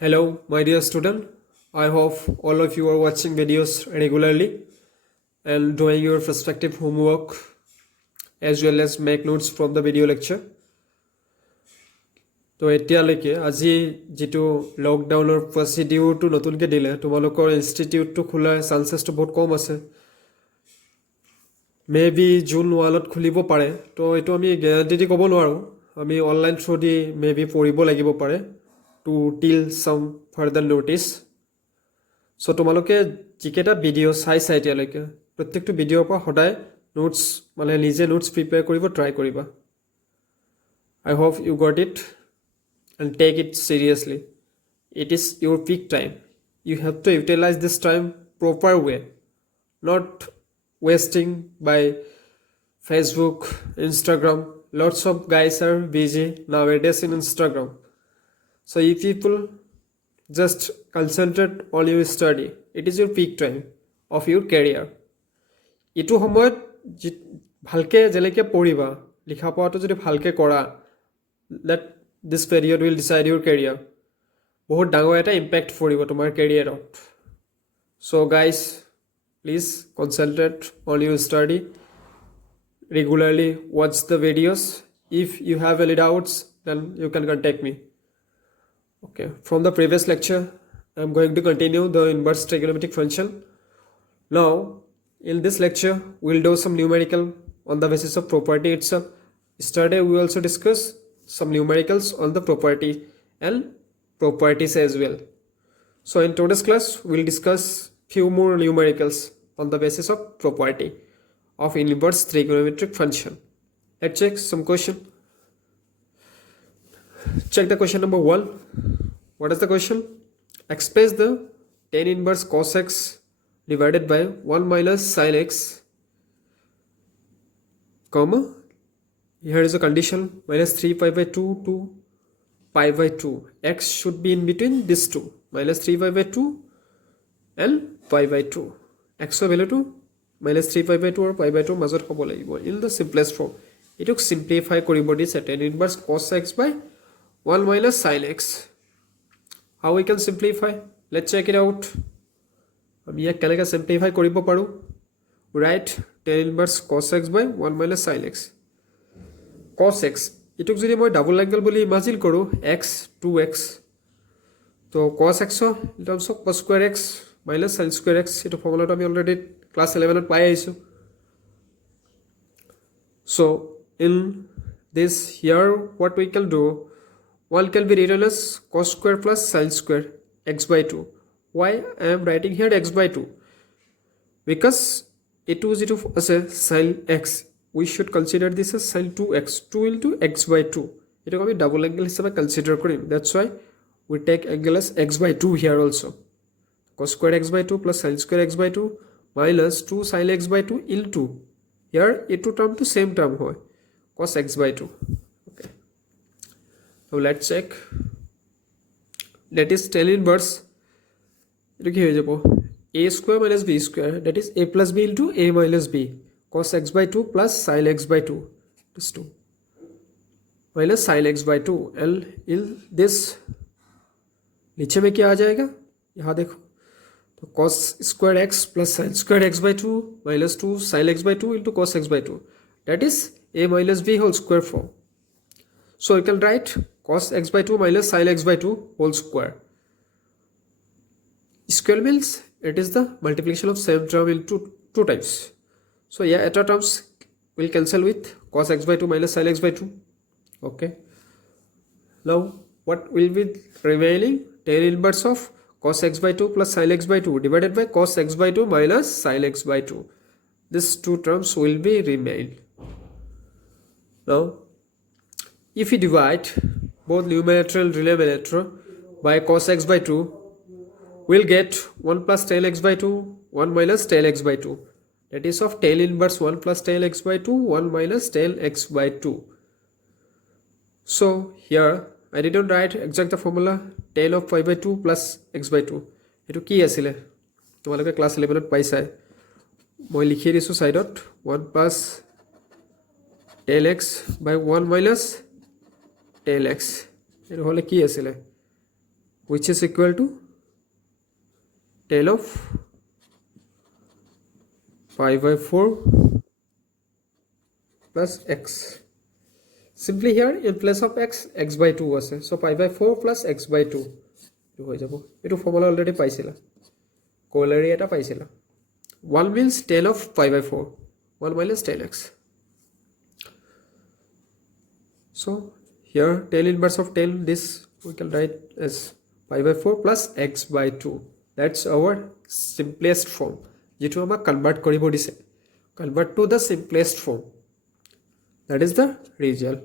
Hello, my dear student. I hope all of you are watching videos regularly and doing your respective homework as well as make notes from the video lecture. তো এতিয়ালৈকে আজি যেটো লকডাউনৰ প্ৰচিডিউৰটো নতুনকৈ দিলে তোমালোকৰ ইনষ্টিটিউটটো খোলাৰ চান্সেছটো বহুত কম আছে মেবি জুন 1ত খুলিব পাৰে তো এইটো আমি গ্যাৰাণ্টি দি ক'ব নোৱাৰোঁ আমি অনলাইন থ্ৰু দি মেবি পঢ়িব লাগিব পাৰে টু টিল চাম ফাৰ্দাৰ ন'টিছ চ' তোমালোকে যিকেইটা ভিডিঅ' চাইছা এতিয়ালৈকে প্ৰত্যেকটো ভিডিঅ'ৰ পৰা সদায় নোটছ মানে নিজে নোটছ প্ৰিপেয়াৰ কৰিব ট্ৰাই কৰিবা I hope you got it and take it seriously. It is your peak time. You have to utilize this time proper way, not wasting by Facebook, Instagram. Lots of guys are busy nowadays in Instagram. So if people just concentrate on your study, it is your peak time of your career. ইটো সময়ত ভালকে যেলেকে পঢ়িবা লিখা পঢ়াটো যদি ভালকে কৰা that this period will decide your career বহুত ডাঙৰ এটা ইম্পেক্ট পৰিব তোমাৰ কেৰিয়াৰত so guys please concentrate on your study regularly watch the videos if you have any doubts then you can contact me okay from the previous lecture I'm going to continue the inverse trigonometric function now in this lecture we'll do some numerical on the basis of property itself yesterday we also discussed some numericals on the property and properties as well. So in today's class, we'll discuss few more numericals on the basis of property of inverse trigonometric function. Let's check some question. Check the question number 1. What is the question? Express the tan inverse cos x divided by 1 minus sin x, comma, here is a condition minus 3 pi by 2 to pi by 2 x should be in between these two minus 3 pi by 2 and pi by 2 x value to minus 3 pi by 2 or pi by 2 মাজত হ'ব লাগিব in the simplest form এটুক simplify কৰিব দিছে tan inverse cos x by 1 minus sin x how we can simplify let's check it out আমি ইয়াক কেনেকৈ simplify কৰিব পাৰো write tan inverse cos x by 1 minus sin x cos x ইটুক যদি মই ডাবল অ্যাঙ্গেল বলি ইমাজিন কৰো x 2x তো cos x in terms of cos square x minus sin square x এটো ফর্মুলাটো আমি অলরেডি ক্লাস 11 ত পাই আইছো so in this here what we can do one can be written as cos square plus sin square x by 2 why I am writing here x by 2 because it was sin x we should consider this as sin 2x 2 into x by 2 it will be double angle hisabe consider korim that's why we take angle as x by 2 here also cos square x by 2 plus sin square x by 2 minus 2 sin x by 2 into here it to term to same term hoy cos x by 2 okay now let's check that is tan inverse eto ki hoye jabo a square minus b square that is a plus b into a minus b cos x by 2 plus sin x by 2 is 2 minus sin x by 2 and in this नीचे में क्या आ जाएगा यहाँ देखो तो cos square x plus sin square x by 2 minus 2 sin x by 2 into cos x by 2 that is a minus b whole square form so you can write cos x by 2 minus sin x by 2 whole square square means it is the multiplication of same term into two times so yeah eta terms will cancel with cos x by 2 minus sin x by 2 okay now what will be remaining tan inverse of cos x by 2 plus sin x by 2 divided by cos x by 2 minus sin x by 2 these two terms will be remain now if you divide both numerator and denominator by cos x by 2 we'll get 1 plus tan x by 2 1 minus tan x by 2 that is of tan inverse 1 plus tan x by 2 1 minus tan x by 2 so here I didn't write exact the formula tan of pi by 2 plus x by 2 eto ki asile tomaloke class 11 ত পাইছাই মই লিখি দিছো সাইডত 1 plus tan x by 1 minus tan x এটো হলে কি asile which is equal to tail of pi by 4 plus x. Simply here in place of x, x by 2 ase. So pi by 4 plus x by 2. Etu formula already paisila. Corollary eta paisila. 1 means tail of pi by 4. 1 minus tail x. So here tail inverse of tail, this we can write as pi by 4 plus x by 2. That's our simplest form. Jitu ama convert koribo dise. Convert to the simplest form. That is the result.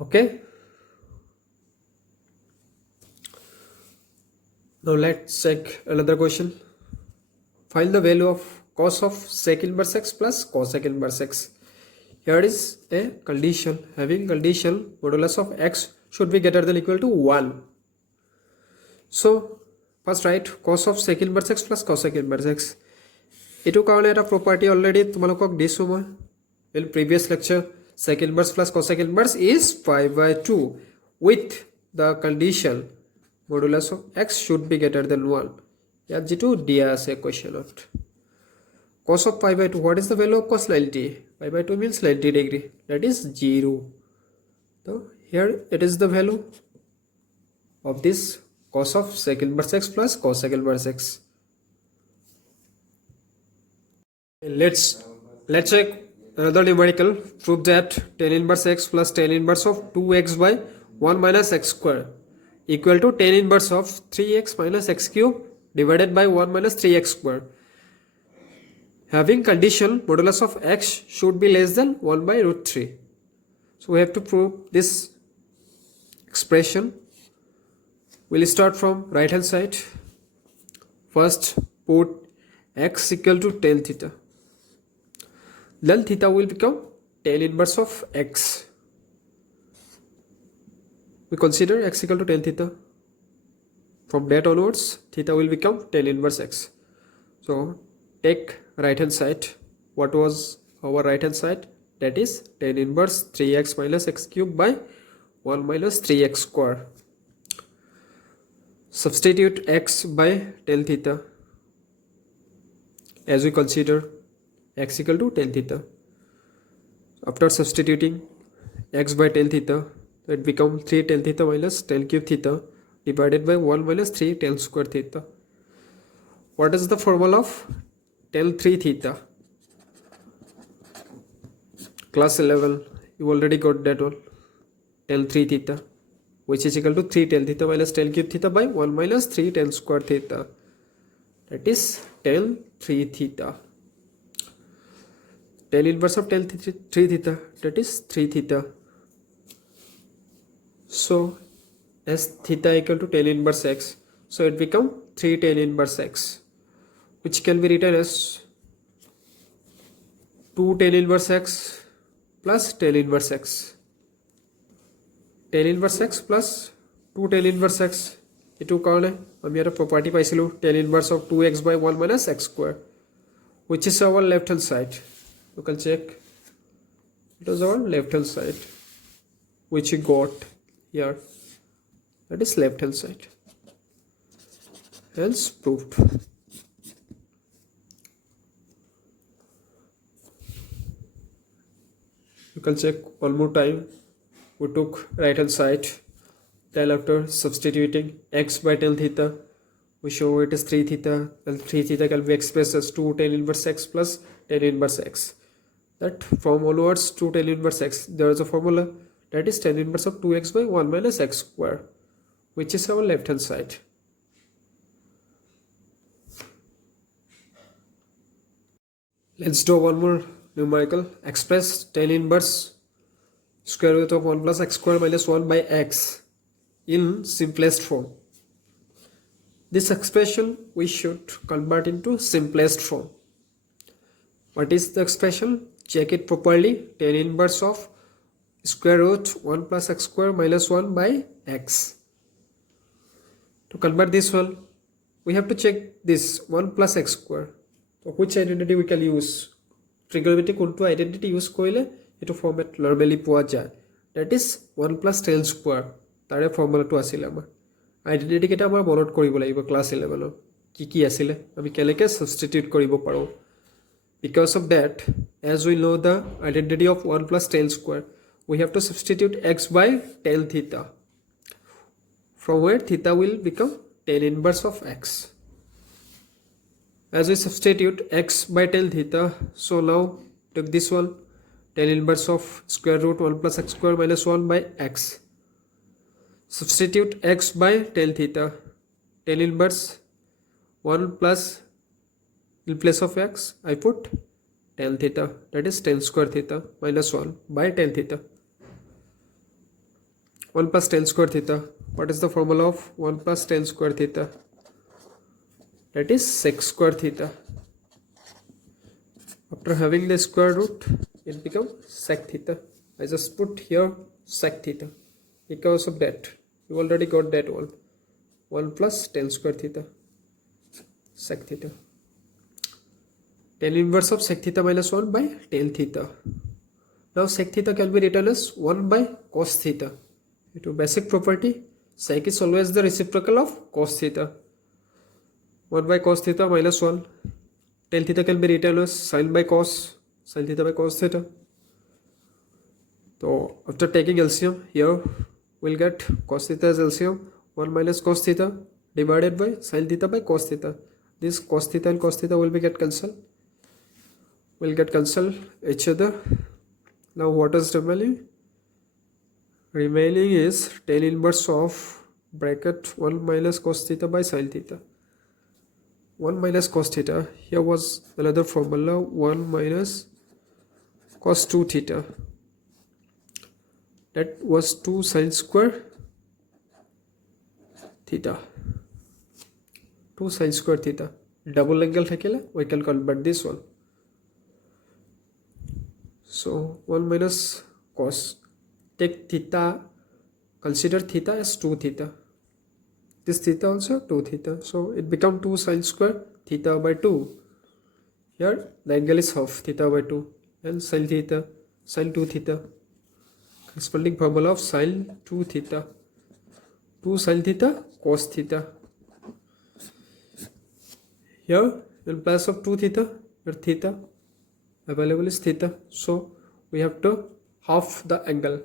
Okay. Now let's check another question. Find the value of cos of sec inverse x plus cosec inverse x. Here is a condition. Having condition modulus of x should be greater than equal to 1. So first write cos of sec inverse x plus cosec inverse x. Etu karone eta property already tumalokok disu moi in previous lecture. Sec inverse plus cosec inverse is pi by 2 with the condition modulus of x should be greater than 1. Yat jitu dia ase question ot. Cos of pi by 2, what is the value of cos 90? Pi by 2 means 90 degree, that is 0. So here it is the value of this cos of sec inverse x plus cosec inverse x. Let's check another numerical. Prove that tan inverse x plus tan inverse of 2x by 1 minus x square equal to tan inverse of 3x minus x cube divided by 1 minus 3x square. Having condition modulus of x should be less than 1 by root 3. So we have to prove this expression. We'll start from right hand side. First put x equal to tan theta. Then theta will become tan inverse of x. We consider x equal to tan theta. From that onwards, theta will become tan inverse x. So take right hand side. What was our right hand side? That is tan inverse 3x minus x cube by 1 minus 3x square. Substitute x by tan theta as we consider x equal to tan theta. After substituting x by tan theta, it becomes 3 tan theta minus tan cube theta divided by 1 minus 3 tan square theta. What is the formula of tan 3 theta? Class 11, you already got that one. Tan 3 theta, which is equal to 3 tan theta minus tan cube theta by 1 minus 3 tan square theta. That is tan 3 theta. Tan inverse of tan 3 theta, that is 3 theta. So as theta equal to tan inverse x, so it become 3 tan inverse x, which can be written as 2 tan inverse x plus tan inverse x. Tan inverse x plus 2 tan inverse x. Etu karone ami eta property paisilu tan inverse of 2x by 1 minus x square, which is our left hand side. You can check. It was our left hand side, which we got here. That is left hand side. Hence proved. You can check one more time. We took right hand side. Then after substituting x by tan theta, we show it is 3 theta, and 3 theta can be expressed as 2 tan inverse x plus tan inverse x. That from onwards 2 tan inverse x, there is a formula that is tan inverse of 2x by 1 minus x square, which is our left hand side. Let's do one more numerical. Express tan inverse square root of 1 plus x square minus 1 by x in simplest form. This expression we should convert into simplest form. What is the expression? Check it properly. Tan inverse of square root 1 plus x square minus 1 by x. To convert this one, we have to check this 1 plus x square. So which identity we can use? Trigonometric kontu identity use koile etu format normally poa jay. That is 1 plus tan square. তাৰে ফৰ্মুলাটো আছিলে আমাৰ আইডেণ্টিটিকেইটা আমাৰ মনত কৰিব লাগিব class 11ৰ কি আছিলে আমি কেনেকৈ ছাবষ্টিটিউট কৰিব পাৰোঁ because of that as we know the identity of 1 plus tan square we have to substitute x by tan theta from where theta will become tan inverse of x as we substitute x by tan theta so now take this one tan inverse of square root 1 plus x square minus 1 by x substitute x by tan theta tan inverse 1 plus in place of x I put tan theta that is tan square theta minus 1 by tan theta 1 plus tan square theta what is the formula of 1 plus tan square theta that is sec square theta after having the square root it becomes sec theta I just put here sec theta because of that you already got that one 1 plus tan square theta sec theta tan inverse of sec theta minus 1 by tan theta. Now sec theta can be written as 1 by cos theta. It is basic property. Sec is always the reciprocal of cos theta. 1 by cos theta minus 1. Tan theta can be written as sin by cos. Sin theta by cos theta. So after taking LCM here we'll get cos theta as LCM 1 minus cos theta divided by sin theta by cos theta. This cos theta and cos theta will be get cancelled. Will get cancelled each other. Now what is remaining? Remaining is tan inverse of bracket 1 minus cos theta by sin theta. 1 minus cos theta. Here was another formula 1 minus cos 2 theta. That was 2 sin square theta. 2 sin square theta. Double angle thakile we can convert this one. So 1 minus cos, take theta, consider theta as 2 theta. This theta also 2 theta. So it becomes 2 sin square theta by 2. Here the angle is half theta by 2 and sin theta, sin 2 theta. Corresponding formula of sin 2 theta. 2 sin theta cos theta. Here in place of 2 theta, your theta available is theta, so we have to half the angle,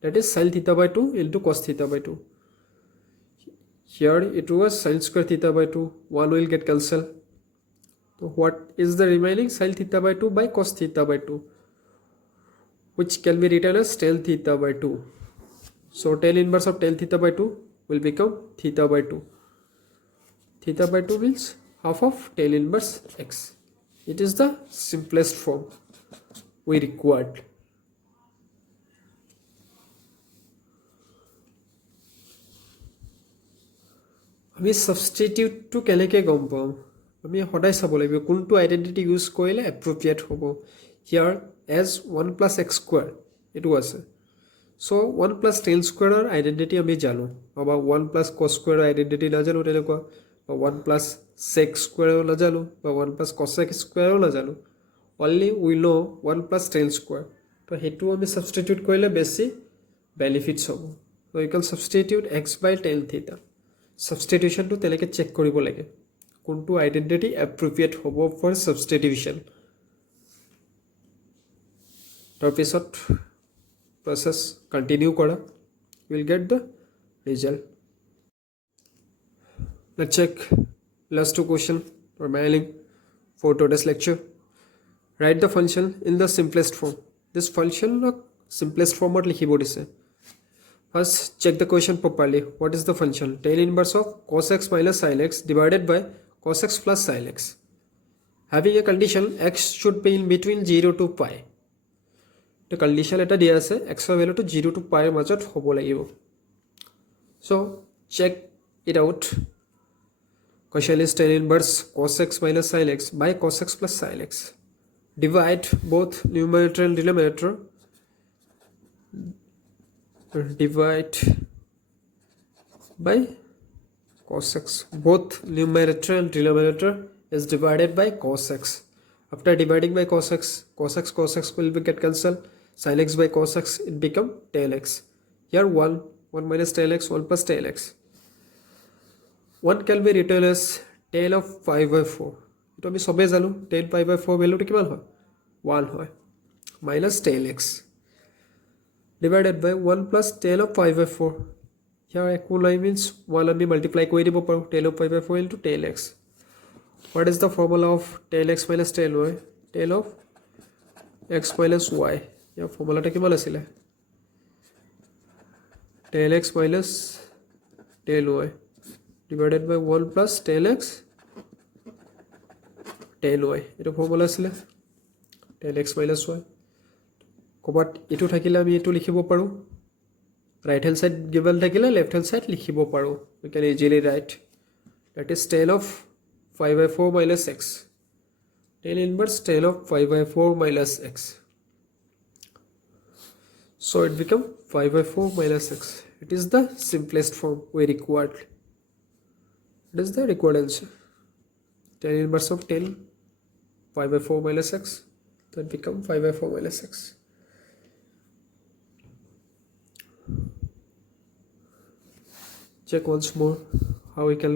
that is sin theta by 2 into cos theta by 2. Here it was sin square theta by 2, 1 will get cancelled. So what is the remaining? Sin theta by 2 by cos theta by 2, which can be written as tan theta by 2. So tan inverse of tan theta by 2 will become theta by 2. Theta by 2 means half of tan inverse x. It is the simplest form we required. আমি সাবষ্টিটিউটটো কেনেকৈ গম পাম আমি সদায় চাব লাগিব কোনটো identity use কৰিলে appropriate হ'ব হিয়াৰ এজ 1 প্লাছ এক্স স্কুৱাৰ এইটো আছে চ' 1 প্লাছ টেন স্কুৱাৰৰ আইডেণ্টিটি আমি জানো বা 1 প্লাছ কছ স্কুৱাৰৰ আইডেণ্টিটি নাজানো তেনেকুৱা বা 1 প্লাছ sec square নাজানো বা 1 plus cosec square নাজানো only we know 1 plus tan square তো হেতু আমি সাবস্টিটিউট কৰিলে বেছি বেনিফিটস হ'ব so you can substitute x by tan theta substitution to তেনেকৈ চেক কৰিব লাগে কোনটো আইডেন্টিটি এপ্ৰোপ্ৰিয়েট হ'ব ফৰ সাবস্টিটিউশন তাৰপিছত process continue কৰা you will get the result let's check last two question remaining for today's lecture. Write the function in the simplest form. This function simplest form at likhibo dise. First check the question properly. What is the function? Tan inverse of cos x minus sin x divided by cos x plus sin x. Having a condition x should be in between 0 to pi. The condition eta dia ase x value to 0 to pi majot hobo lagibo. So check it out. Question is tan inverse cos x minus sin x by cos x plus sin x. Divide both numerator and denominator. Divide by cos x. Both numerator and denominator is divided by cos x. After dividing by cos x will be get cancelled. Sin x by cos x it become tan x. Here 1 1 minus tail x, 1 plus tail x. 1 can be written as tail of 5 by 4. এইটো আমি সবে জানো tail 5 by 4 ভ্যালুটো কিমান হয় 1 হয় minus tail x divided by 1 plus tail of 5 by 4. Here equal means 1 আমি multiply কৰি দিব পাৰো tail of 5 by 4 into tail x. What is the formula of tail x minus tail y? Tail of x minus y. ইয়াৰ ফৰ্মুলাটা কিমান আছিলে tail x minus tail y divided by 1 plus tail x tail y. এটা formula আছিলে tail x minus y. কবাত এটো থাকিলে আমি এটো লিখিব পাৰো right hand side given থাকিলে left hand side লিখিব পাৰো we can easily write that is tail of 5 by 4 minus x. Tail inverse tail of 5 by 4 minus x. So it become 5 by 4 minus x. It is the simplest form we required. It is the required answer. Tan inverse of 10 5 by 4 minus x. That become 5 by 4 minus x. Check once more how we can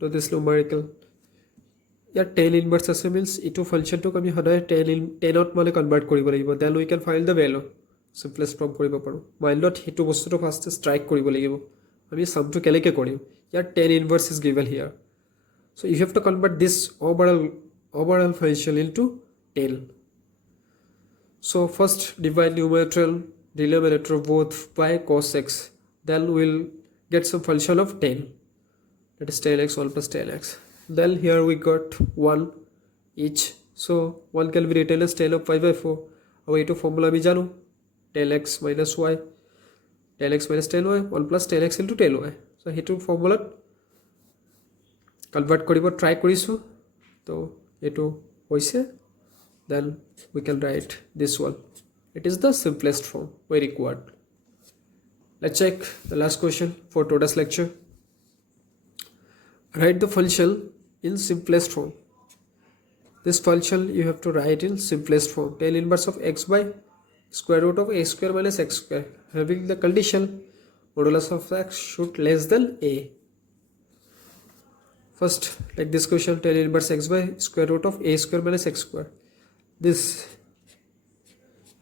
do this numerical. Yeah, tan inverse as means itu function to kami hoday tan out mane convert koribo lagibo. Then we can find the value. Simplest form koribo paru. Mindot hitu bostu to first strike koribo lagibo. Ami sum to keleke korim. Yeah, tan inverse is given here. So you have to convert this overall function into tail. So first divide numerator denominator both by cos x. Then we'll get some function of tail. That is tail x 1 plus tail x. Then here we got 1 each. So 1 can be written as tail of 5 by 4. Our A2 formula we jano. Tail x minus y. Tail x minus tail y. 1 plus tail x into tail y. So A2 formula convert koribo try korisu. So A2 hoise. Then we can write this one. It is the simplest form we required. Let's check the last question for today's lecture. Write the function in simplest form. This function you have to write in simplest form. Tan inverse of x by square root of a square minus x square. Having the condition modulus of x should less than a. First, take this question tan inverse x by square root of a square minus x square. This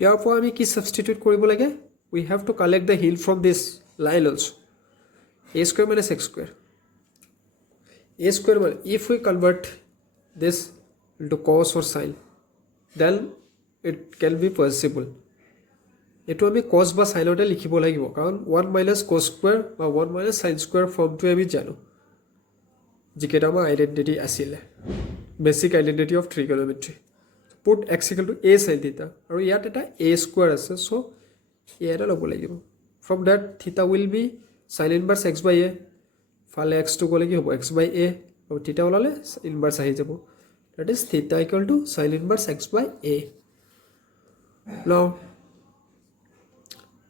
therefore আমি কি substitute কৰিব লাগে we have to collect the hill from this line also a square minus x square. A square if we convert this into cos or sin then it can be possible. এটো আমি cos বা sin ওটা লিখিব লাগিব কারণ 1 minus cos square বা 1 minus sin square ফর্মটো আমি জানো যেটা আমাৰ আইডেন্টিটি আছিল basic identity of trigonometry. Put x equal to a sin theta or yet at a square as so a log from that theta will be sin inverse x by a file x to gole x by a or theta olale inverse ahi jabo that is theta equal to sin inverse x by a. Now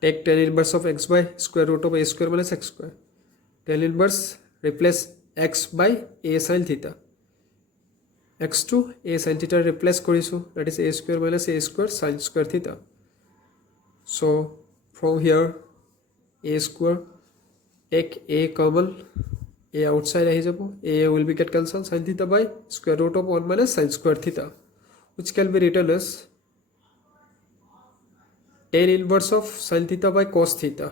take tan inverse of x by square root of a square minus x square. Tan inverse replace x by a sin theta. X to a sin theta replace korisu that is a square minus a square sin square theta. So from here a square take a common a outside ahi jabo a will be get cancelled sin theta by square root of 1 minus sin square theta which can be written as tan inverse of sin theta by cos theta.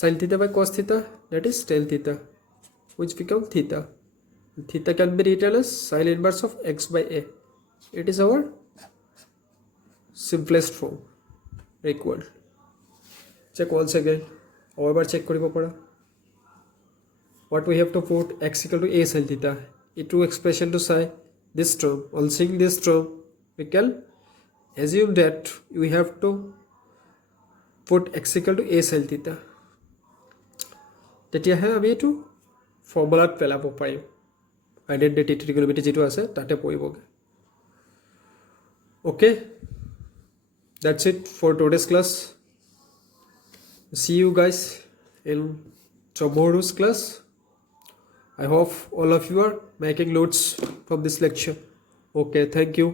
Sin theta by cos theta that is tan theta which become theta. Theta can be written as sin inverse of x by a. It is our simplest form required. Check once again. However, check koribo pada. What we have to put x equal to a sin theta. It to expression to say this term. On seeing this term, we can assume that we have to put x equal to a sin theta. তেতিয়াহে আমি এইটো ফৰ্মুলাত পেলাব পাৰিম identity trigonometry যেটো আছে তাতে পড়িবগে. Okay, that's it for today's class. See you guys in tomorrow's class. I hope all of you are making notes from this lecture. Okay, thank you.